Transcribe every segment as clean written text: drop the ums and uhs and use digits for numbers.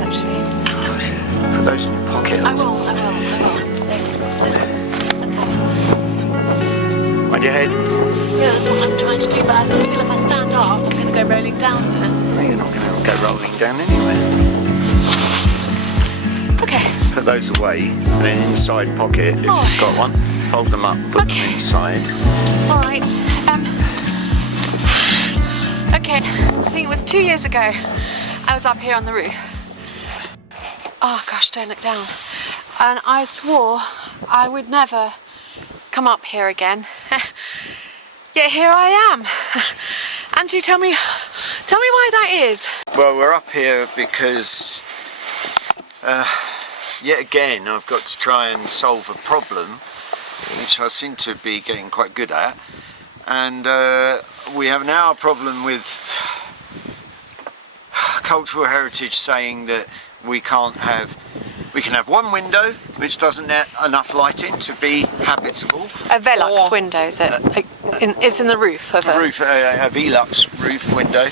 actually. Put those in your pocket. I will. On your head? Yeah, that's what I'm trying to do, but I sort of feel if I stand up, I'm going to go rolling down there. Well, you're not going to go rolling down anyway. Okay. Put those away, and then inside pocket, if you've got one. Fold them up, put them inside. All right. Okay, I think it was 2 years ago I was up here on the roof. Oh gosh, don't look down. And I swore I would never come up here again. Yet here I am. Andrew, tell me why that is. Well, we're up here because yet again I've got to try and solve a problem, which I seem to be getting quite good at. And we have now a problem with cultural heritage saying that we can have one window which doesn't let enough light in to be habitable. A Velux window, is it? It's in the roof of a Velux roof window,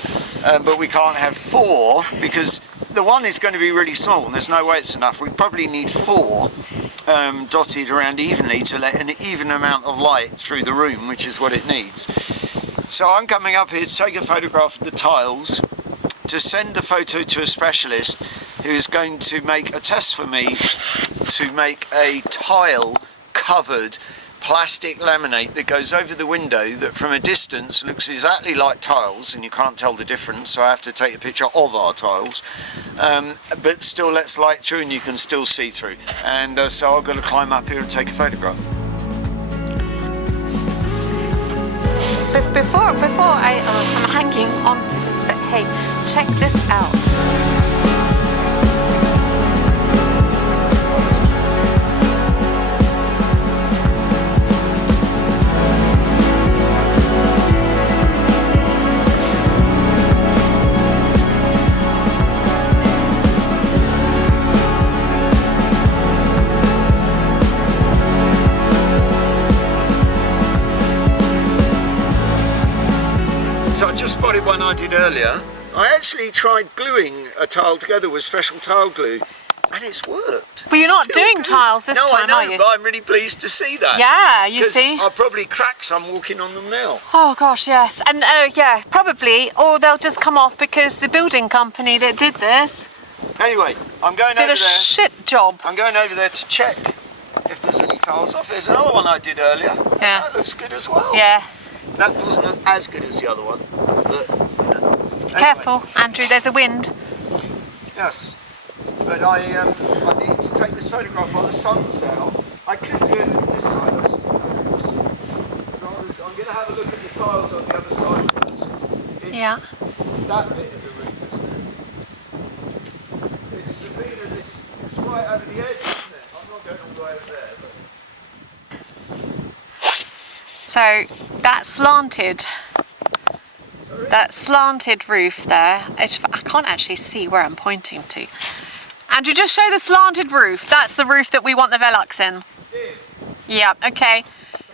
but we can't have 4 because the one is going to be really small and there's no way it's enough. We probably need 4 dotted around evenly to let an even amount of light through the room, which is what it needs. So I'm coming up here to take a photograph of the tiles, to send a photo to a specialist who is going to make a test for me to make a tile covered plastic laminate that goes over the window that from a distance looks exactly like tiles and you can't tell the difference, so I have to take a picture of our tiles, but still lets light through and you can still see through. And so I've got to climb up here and take a photograph. Before I'm hanging on to this, but hey, check this out. So I just spotted one I did earlier. I actually tried gluing a tile together with special tile glue and it's worked. Well, you're not doing tiles this time, No, I are know, you? but I'm really pleased to see that. Yeah, you see. I'll probably crack some walking on them now. Oh gosh, yes. And yeah, probably, or they'll just come off because the building company that did this Anyway, I'm going over there. did a shit job. I'm going over there to check if there's any tiles off. There's another one I did earlier. Yeah. That looks good as well. Yeah. That doesn't look as good as the other one, but anyway. Careful, Andrew, there's a wind. Yes, but I need to take this photograph while the sun's out. I could do it from this side, I suppose. I'm going to have a look at the tiles on the other side first. Yeah. That bit of the roof, isn't it? It's Sabina, it's right over the edge, isn't it? I'm not going all the way over there. But... So that slanted roof there, I can't actually see where I'm pointing to. Andrew, just show the slanted roof. That's the roof that we want the Velux in. Yes. Yeah, okay.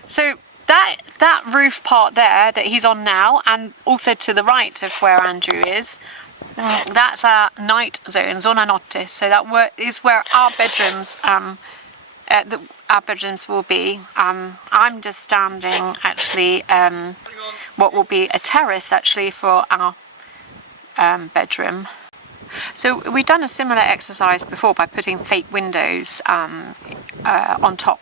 So that roof part there that he's on now, and also to the right of where Andrew is, that's our night zone, zona notte. So that is where our bedrooms will be. I'm just standing actually what will be a terrace actually for our bedroom. So we've done a similar exercise before by putting fake windows on top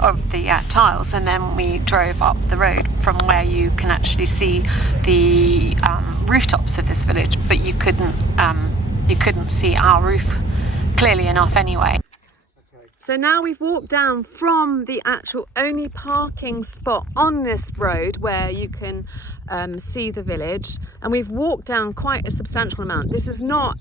of the tiles, and then we drove up the road from where you can actually see the rooftops of this village, but you couldn't see our roof clearly enough anyway. So now we've walked down from the actual only parking spot on this road where you can see the village, and we've walked down quite a substantial amount. This is not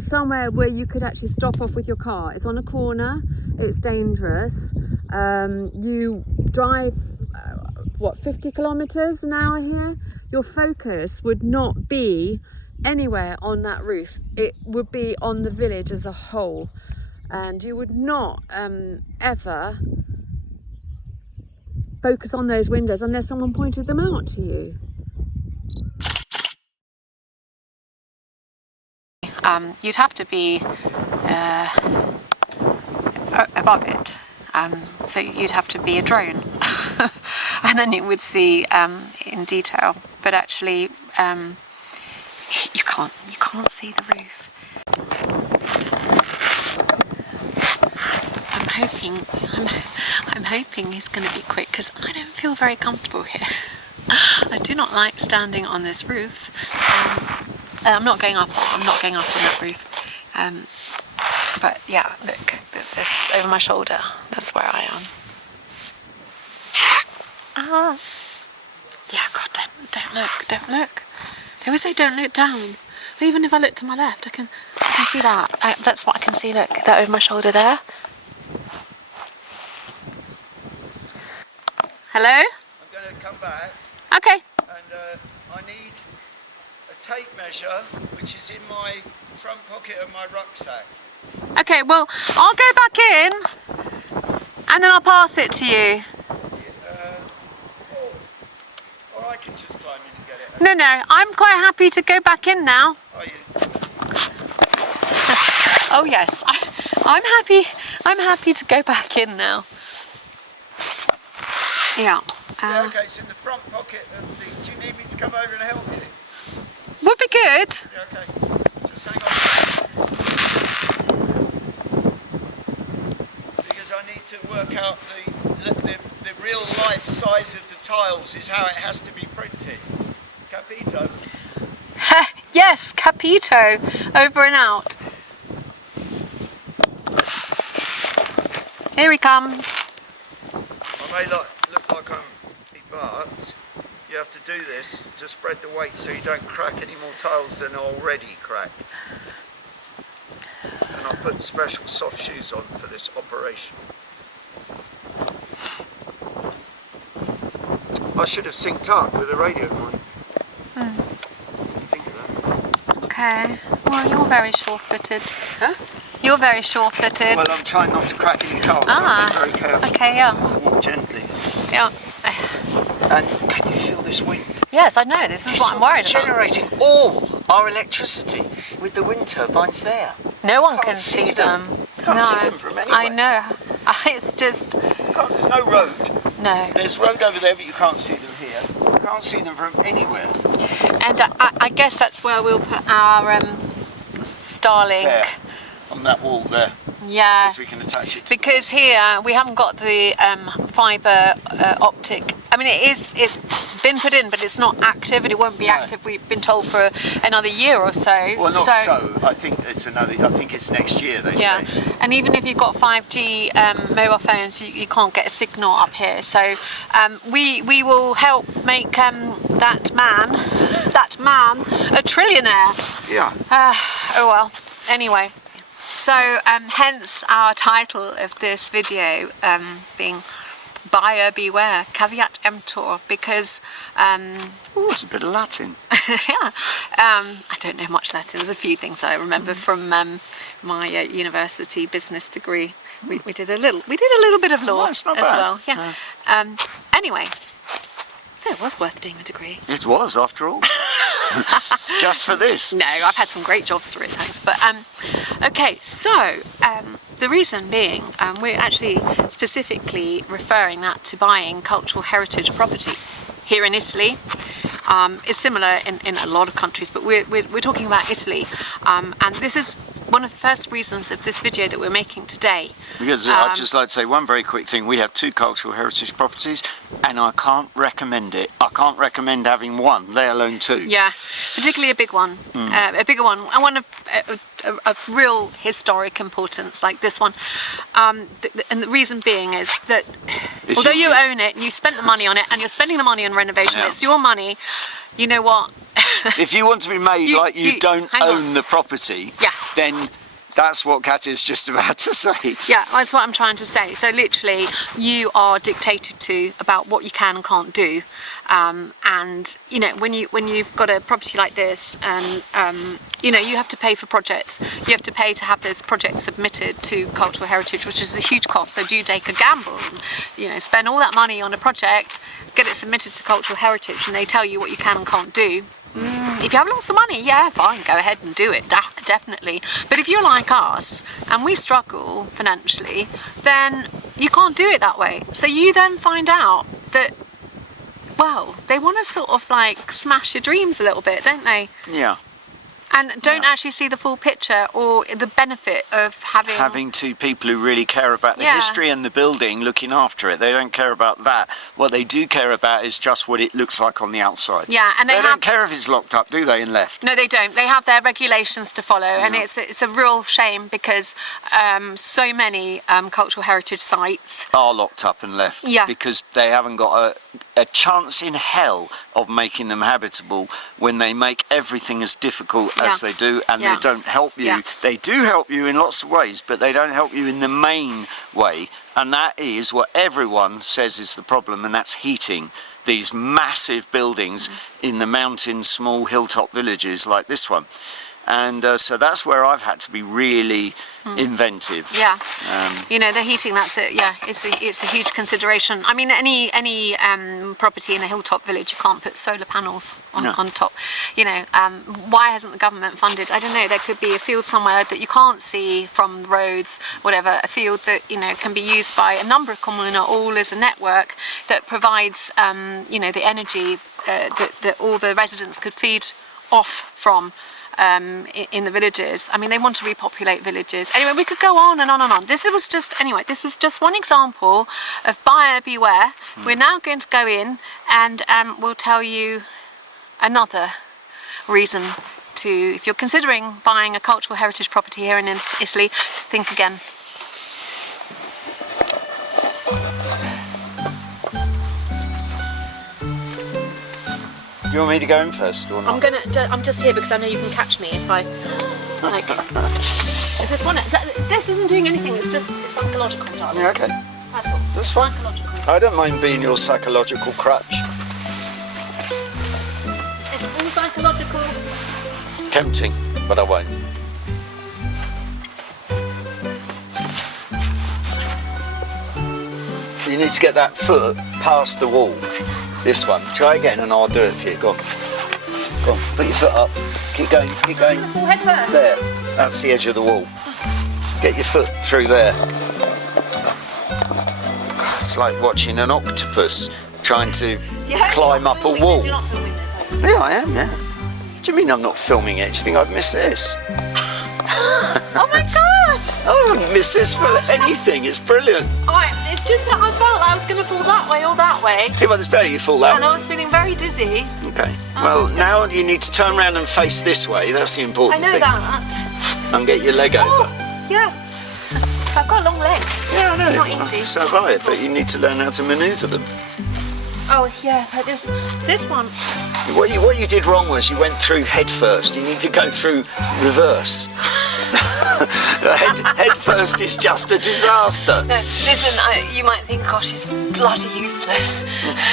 somewhere where you could actually stop off with your car. It's on a corner, it's dangerous. You drive 50 kilometers an hour here. Your focus would not be anywhere on that roof. It would be on the village as a whole, and you would not ever focus on those windows unless someone pointed them out to you. you'd have to be above it. So you'd have to be a drone, and then you would see in detail. But actually, you can't see the roof. I'm hoping he's going to be quick, because I don't feel very comfortable here. I do not like standing on this roof. I'm not going up on that roof. But yeah, look, this over my shoulder. That's where I am. Yeah, God, don't look. They always say don't look down. But even if I look to my left, I can see that. That's what I can see. Look, that over my shoulder there. Hello? I'm going to come back. Okay. And I need a tape measure, which is in my front pocket of my rucksack. Okay, well, I'll go back in and then I'll pass it to you. Or I can just climb in and get it. No, I'm quite happy to go back in now. Are you? Oh yes, I'm happy to go back in now. Yeah. Okay, it's in the front pocket of the... Do you need me to come over and help you? Would be good. Yeah, okay. Just hang on. Because I need to work out the real life size of the tiles is how it has to be printed. Capito? Yes, capito. Over and out. Here he comes. I may look like I'm... but you have to do this to spread the weight so you don't crack any more tiles than are already cracked. And I'll put special soft shoes on for this operation. I should have synced up with the radio mic. Didn't think of that. Okay. Well, you're very sure-footed. Huh? You're very sure-footed. Well, I'm trying not to crack any tiles, so I'm being very careful. Okay, yeah. To walk gently. Yeah. And can you feel this wind? Yes, I know. This is what I'm worried about. Generating all our electricity with the wind turbines there. No one can Can't see them. You can't see them from anywhere. I know. It's just... There's no road. No. There's road over there, but you can't see them here. You can't see them from anywhere. And I guess that's where we'll put our Starlink. There, on that wall there. Yeah. Because we can attach it to Because here we haven't got the fibre optic. I mean, it's been put in, but it's not active, and it won't be active. We've been told for another year or so. Well, not so. I think it's next year. They say. And even if you've got 5G mobile phones, you can't get a signal up here. So we will help make that man a trillionaire. Yeah. Oh well. Anyway. So, hence our title of this video being Buyer Beware, Caveat Emptor, because... Oh, it's a bit of Latin. Yeah, I don't know much Latin. There's a few things I remember from my university business degree. We did a little bit of law that's not as bad. well. Yeah. Anyway, so it was worth doing a degree. It was, after all. Just for this. No, I've had some great jobs through it, thanks. But okay, so the reason being, we're actually specifically referring that to buying cultural heritage property here in Italy. It's similar in a lot of countries, but we're talking about Italy, and this is one of the first reasons of this video that we're making today. Because I'd just like to say one very quick thing. We have 2 cultural heritage properties, and I can't recommend it. I can't recommend having one, let alone 2. Yeah, particularly a big one, a bigger one, and one of real historic importance like this one. And the reason being is that although you own it, and you spent the money on it, and you're spending the money on renovation, it's your money. You know what? If you want to be made like you don't own the property, then that's what Katya's just about to say. Yeah, that's what I'm trying to say. So literally, you are dictated to about what you can and can't do. And you know, when you've got a property like this, and you know, you have to pay for projects. You have to pay to have those projects submitted to cultural heritage, which is a huge cost. So do you take a gamble? And, you know, spend all that money on a project, get it submitted to cultural heritage, and they tell you what you can and can't do. If you have lots of money, yeah, fine, go ahead and do it, definitely. But if you're like us and we struggle financially, then you can't do it that way. So you then find out that, well, they want to sort of like smash your dreams a little bit, don't they? Yeah. And don't actually see the full picture or the benefit of having two people who really care about the history and the building looking after it. They don't care about that. What they do care about is just what it looks like on the outside. Yeah, and they don't care if it's locked up, do they, and left? No, they don't. They have their regulations to follow, and it's a real shame because so many cultural heritage sites are locked up and left. Yeah. Because they haven't got a chance in hell of making them habitable when they make everything as difficult as they do, and they don't help you. Yeah. They do help you in lots of ways, but they don't help you in the main way, and that is what everyone says is the problem, and that's heating these massive buildings in the mountains, small hilltop villages like this one. And so that's where I've had to be really inventive. Yeah, you know, the heating, that's it. Yeah, it's a huge consideration. I mean, any property in a hilltop village, you can't put solar panels on top. You know, why hasn't the government funded? I don't know. There could be a field somewhere that you can't see from the roads, whatever. A field that, you know, can be used by a number of comuna all as a network that provides, you know, the energy that all the residents could feed off from. In the villages. I mean, they want to repopulate villages. Anyway, we could go on and on and on. This was just one example of buyer beware. We're now going to go in and we'll tell you another reason to, if you're considering buying a cultural heritage property here in Italy, to think again. Do you want me to go in first or not? I'm just here because I know you can catch me if I like. I just want to. This isn't doing anything. It's psychological, darling. Yeah, okay. That's all. That's fine. I don't mind being your psychological crutch. It's all psychological. Tempting, but I won't. You need to get that foot past the wall. This one. Try again and I'll do it for you. Go on. Go on. Put your foot up. Keep going. Keep going. Full head first. There. That's the edge of the wall. Get your foot through there. It's like watching an octopus trying to climb up a wall. You're not filming this, are you? Yeah, I am, yeah. What do you mean I'm not filming it? Do you think I'd miss this? Oh my god! I wouldn't miss this for anything. It's brilliant. Alright, it's just that I felt I was going to fall that way or that way. Yeah, well, it's better you fall that And way. I was feeling very dizzy. Okay. Well, now you need to turn around and face this way. That's the important I know thing. that. And get your leg over. Oh, yes. I've got long legs. Yeah, I know. It's not easy. So have I, but you need to learn how to manoeuvre them. Oh yeah, but this one. What you did wrong was you went through head first. You need to go through reverse. head first is just a disaster. No, listen, you might think, gosh, she's bloody useless.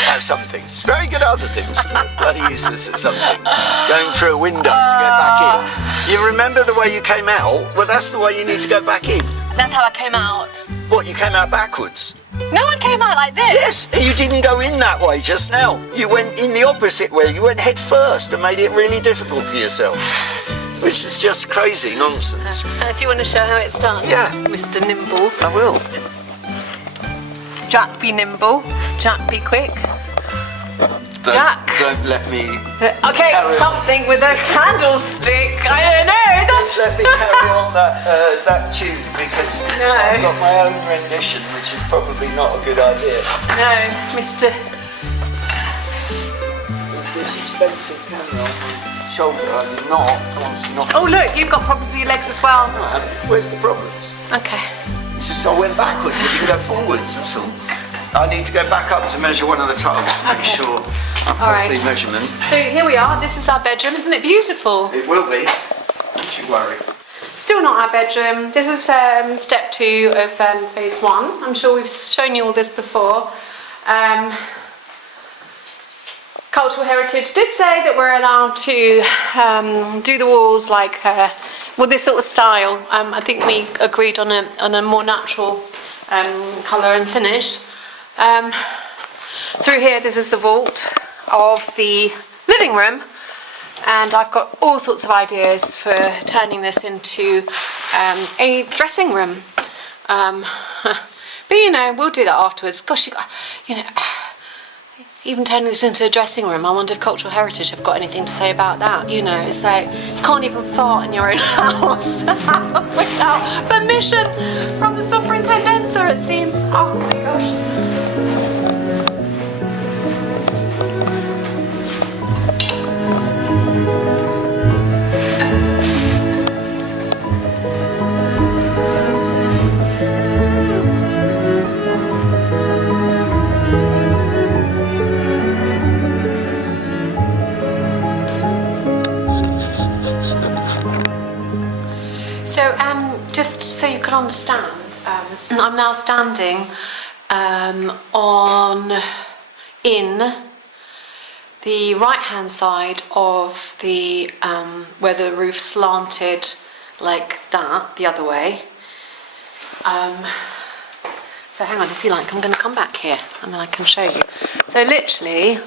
At some things. Very good at other things. Bloody useless at some things. Going through a window to get back in. You remember the way you came out? Well, that's the way you need to go back in. That's how I came out. What, you came out backwards? No one came out like this. Yes, you didn't go in that way just now. You went in the opposite way. You went head first and made it really difficult for yourself. Which is just crazy nonsense. Do you want to show how it's done? Yeah. Mr. Nimble. I will. Jack be nimble. Jack be quick. Jack. Don't let me... Okay, something with a candlestick. I don't know. Don't let me carry on that tune because No. I've got my own rendition, which is probably not a good idea. No, Mr. With this expensive camera on my shoulder, I do not want to knock. Oh look, you've got problems with your legs as well. Where's the problems? Okay. It's just I went backwards, I didn't go forwards, that's all. I need to go back up to measure one of the tiles to make sure I've got the measurement. So here we are, this is our bedroom, isn't it beautiful? It will be, don't you worry. Still not our bedroom. This is step 2 of phase 1. I'm sure we've shown you all this before. Cultural Heritage did say that we're allowed to do the walls like, well, this sort of style. I think we agreed on a more natural colour and finish. Through here, this is the vault of the living room. And I've got all sorts of ideas for turning this into a dressing room. But you know, we'll do that afterwards. Gosh, you know, even turning this into a dressing room, I wonder if Cultural Heritage have got anything to say about that. You know, it's like you can't even fart in your own house without permission from the superintendenza, it seems. Oh my gosh. So, just so you can understand, I'm now standing in the right-hand side of the where the roof slanted like that, the other way. So hang on, if you like, I'm going to come back here and then I can show you. So literally,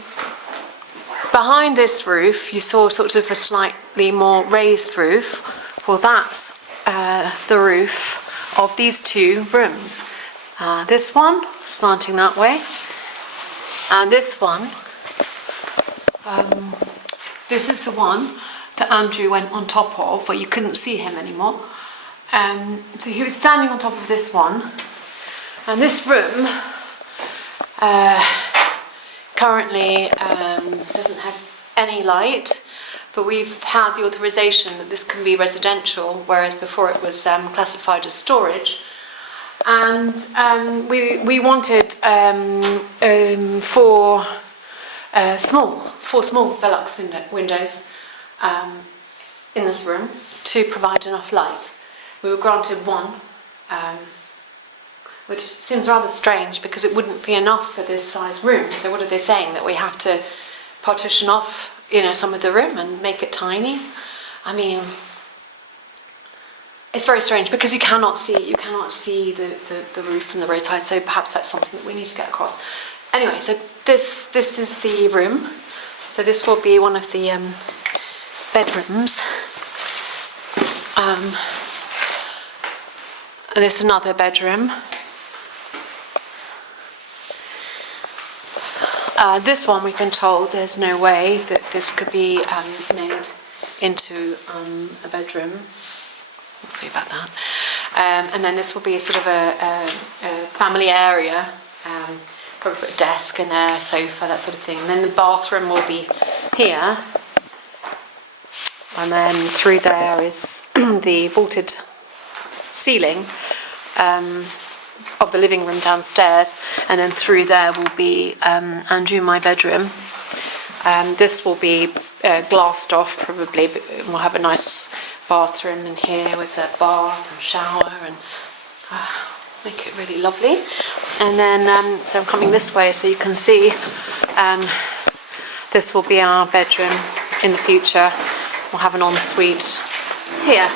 behind this roof, you saw sort of a slightly more raised roof. Well, that's the roof of these two rooms. This one slanting that way, and this one, this is the one that Andrew went on top of, but you couldn't see him anymore. So he was standing on top of this one, and this room currently doesn't have any light. But we've had the authorization that this can be residential, whereas before it was classified as storage. And we wanted four small Velux windows in this room to provide enough light. We were granted one, which seems rather strange because it wouldn't be enough for this size room. So what are they saying, that we have to partition off, you know, some of the room and make it tiny? I mean, it's very strange because you cannot see the roof from the roadside, so perhaps that's something that we need to get across. Anyway, so this is the room. So this will be one of the bedrooms. And this is another bedroom. This one, we've been told there's no way that this could be made into a bedroom. We'll see about that. And then this will be sort of a family area. Probably put a desk in there, a sofa, that sort of thing. And then the bathroom will be here. And then through there is the vaulted ceiling of the living room downstairs, and then through there will be Andrew, my bedroom. This will be glassed off probably, but we'll have a nice bathroom in here with a bath and shower and make it really lovely. And then so I'm coming this way so you can see this will be our bedroom in the future. We'll have an ensuite here.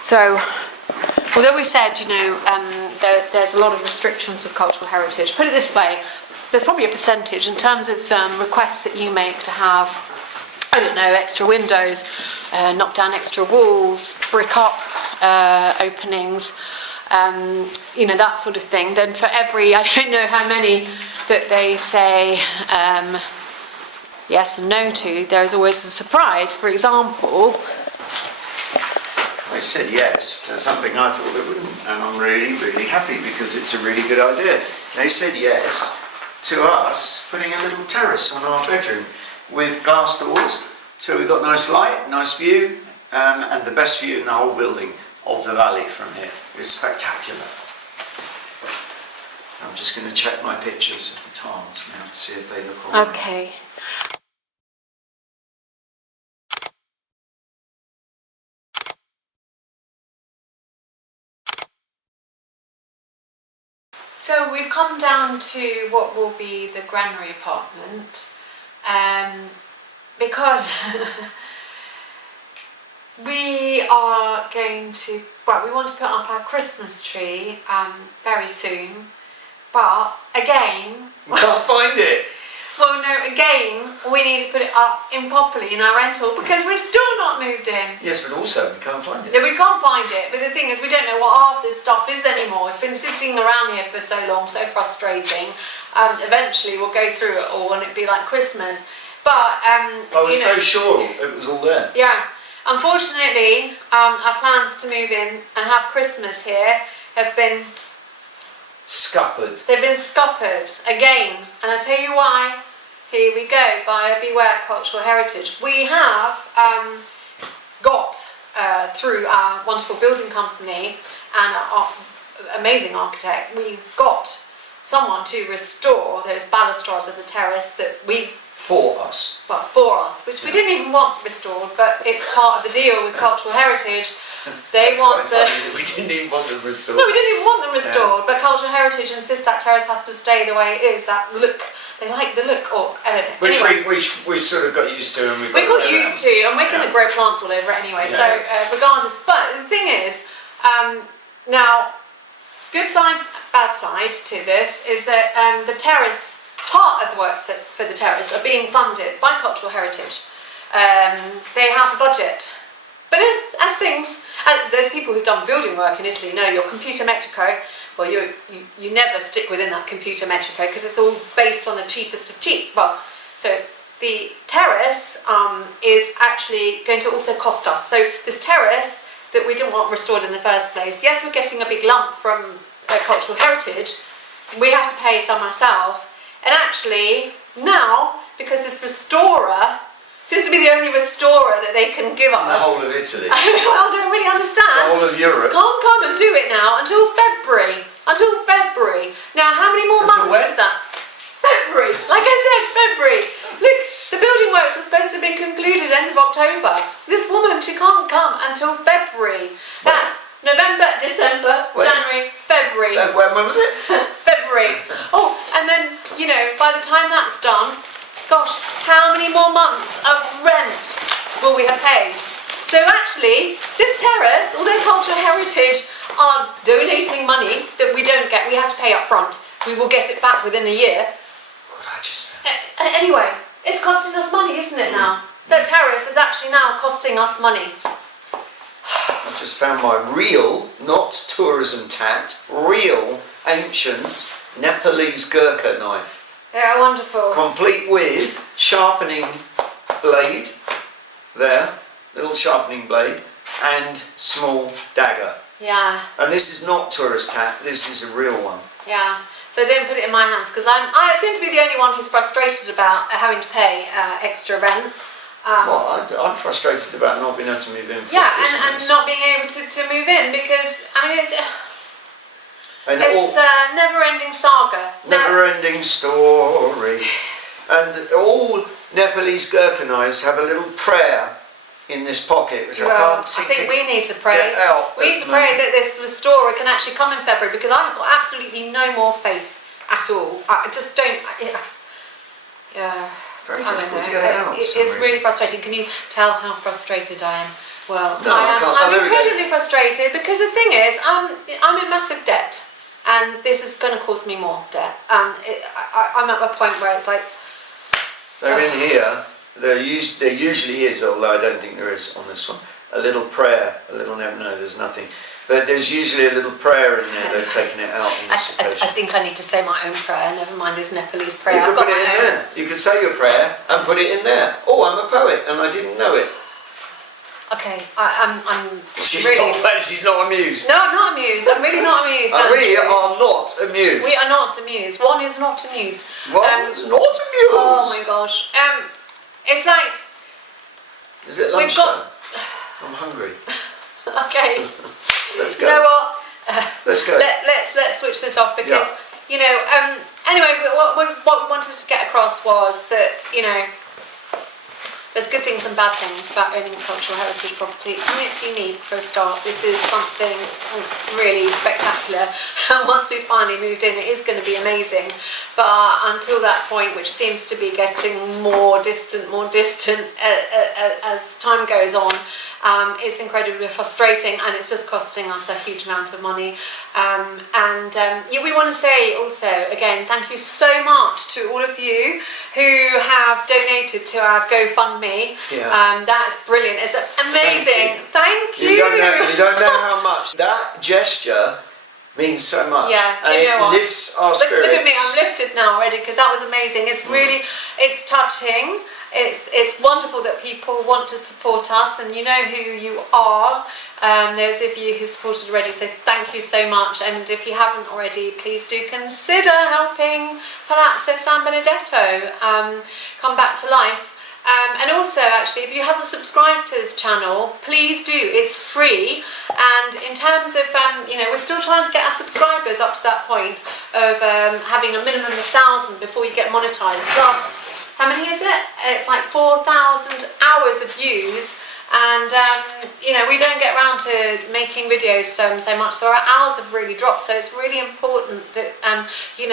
So although we said, you know, there's a lot of restrictions with cultural heritage, put it this way, there's probably a percentage in terms of requests that you make to have, I don't know, extra windows, knock down extra walls, brick up openings, you know, that sort of thing. Then for every, I don't know how many that they say yes and no to, there's always a surprise. For example, they said yes to something I thought they wouldn't, and I'm really, really happy because it's a really good idea. They said yes to us putting a little terrace on our bedroom with glass doors, so we've got nice light, nice view, and the best view in the whole building of the valley from here. It's spectacular. I'm just going to check my pictures of the tiles now to see if they look all right. okay. So we've come down to what will be the granary apartment, because we are going to, well, we want to put up our Christmas tree very soon, but again, we can't find it. Well, no, again, we need to put it up improperly in our rental because we're still not moved in. Yes, but also we can't find it. No, we can't find it, but the thing is we don't know what half this stuff is anymore. It's been sitting around here for so long, so frustrating. Eventually we'll go through it all and it'll be like Christmas. But, I was so sure it was all there. Yeah. Unfortunately, our plans to move in and have Christmas here have been scuppered. They've been scuppered again, and I'll tell you why. Here we go, buyer beware cultural heritage. We have got, through our wonderful building company and our amazing architect, we've got someone to restore those balustrades of the terrace that we... For us. Well, for us, which we didn't even want restored, but it's part of the deal with cultural heritage. They want the... We didn't even want them restored. No, we didn't even want them restored, but cultural heritage insists that terrace has to stay the way it is, that look. They like the look, or I don't know. Which anyway, we sort of got used to, and we got used to, and we're going to grow plants all over it anyway, so regardless. But the thing is, now, good side, bad side to this is that the terrace, part of the works for the terrace are being funded by cultural heritage. They have a budget. But as things, those people who've done building work in Italy know your computer metrico, well, you never stick within that computer metrico because it's all based on the cheapest of cheap. Well, so the terrace is actually going to also cost us. So this terrace that we didn't want restored in the first place, yes, we're getting a big lump from cultural heritage, we have to pay some ourselves. And actually, now, because this restorer seems to be the only restorer that they can give us. In the whole of Italy. Well, I don't really understand. The whole of Europe. Can't come and do it now until February. Until February. Now, how many more Until months when? is that? February. Like I said, February. Look, the building works were supposed to have been concluded end of October. This woman, she can't come until February. That's November, December, January, February. When was it? February. Oh, and then, you know, by the time that's done, gosh, how many more months of rent will we have paid? So actually, this terrace, although cultural heritage are donating money that we don't get, we have to pay up front. We will get it back within a year. God, I just... Anyway, it's costing us money, isn't it now? That terrace is actually now costing us money. I just found my real, not tourism tat, real ancient Nepalese Gurkha knife. Yeah, wonderful. Complete with sharpening blade, there, little sharpening blade, and small dagger. Yeah. And this is not tourist tat, this is a real one. Yeah. So don't put it in my hands because I seem to be the only one who's frustrated about having to pay extra rent. Well, I'm frustrated about not being able to move in for Christmas. and not being able to move in because, I mean, it's never-ending saga. Never-ending story. And all Nepalese Gurkha knives have a little prayer in this pocket, which I can't seem to we need to pray. get out. We need to pray that this restorer can actually come in February because I have got absolutely no more faith at all. I just don't... Very difficult to get it out. It's really frustrating. Can you tell how frustrated I am? Well, no, I'm incredibly frustrated because the thing is, I'm in massive debt, and this is going to cause me more debt. And I'm at a point where it's like. So in here, there usually is, although I don't think there is on this one, a little prayer, a little no, there's nothing. But there's usually a little prayer in there. They've taken it out in this occasion. I think I need to say my own prayer. Never mind this Nepalese prayer. You could put it in there. You could say your prayer and put it in there. Oh, I'm a poet and I didn't know it. Okay, I'm She's really... She's not amused. No, I'm not amused. I'm really not amused. We are not amused. We are not amused. One is not amused. One is not amused. Oh my gosh. It's like... Is it lunchtime? I'm hungry. Okay. Let's go. You know what? Let's go. Let's switch this off because you know. Anyway, what we wanted to get across was that there's good things and bad things about owning cultural heritage property. I mean, it's unique for a start. This is something really spectacular. And once we've finally moved in, it is going to be amazing. But until that point, which seems to be getting more distant as time goes on, It's incredibly frustrating, and it's just costing us a huge amount of money. We want to say also, again, thank you so much to all of you who have donated to our GoFundMe. That's brilliant. It's amazing. Thank you. You don't know how much that gesture means so much. Yeah, do and you know it what? lifts our spirits. Look at me, I'm lifted now already, because that was amazing. It's really, it's touching. It's wonderful that people want to support us, and you know who you are. Those of you who've supported already, so thank you so much. And if you haven't already, please do consider helping Palazzo San Benedetto come back to life. And also, actually, if you haven't subscribed to this channel, please do. It's free. And in terms of, we're still trying to get our subscribers up to that point of having a minimum of 1,000 before you get monetized. Plus, how many is it? It's like 4,000 hours of views. And, we don't get around to making videos so much, so our hours have really dropped. So it's really important that, you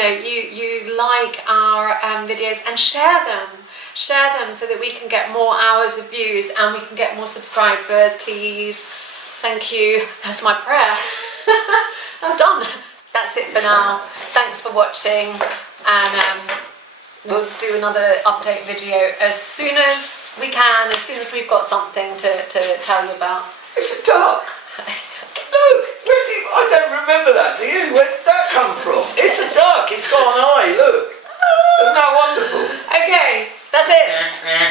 like our videos and share them. Share them so that we can get more hours of views and we can get more subscribers, please. Thank you. That's my prayer. I'm done. That's it for now. Thanks for watching, and we'll do another update video as soon as we can, as soon as we've got something to tell you about. It's a duck. Look, I don't remember that, do you? Where did that come from? It's a duck. It's got an eye, look. Isn't that wonderful? Okay. That's it.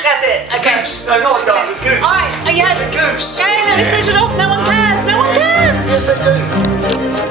That's it. Okay. Goose. No, not a duck, a goose. Yes. It's a goose. Okay, let me switch it off. No one cares. No one cares. Yes, they do.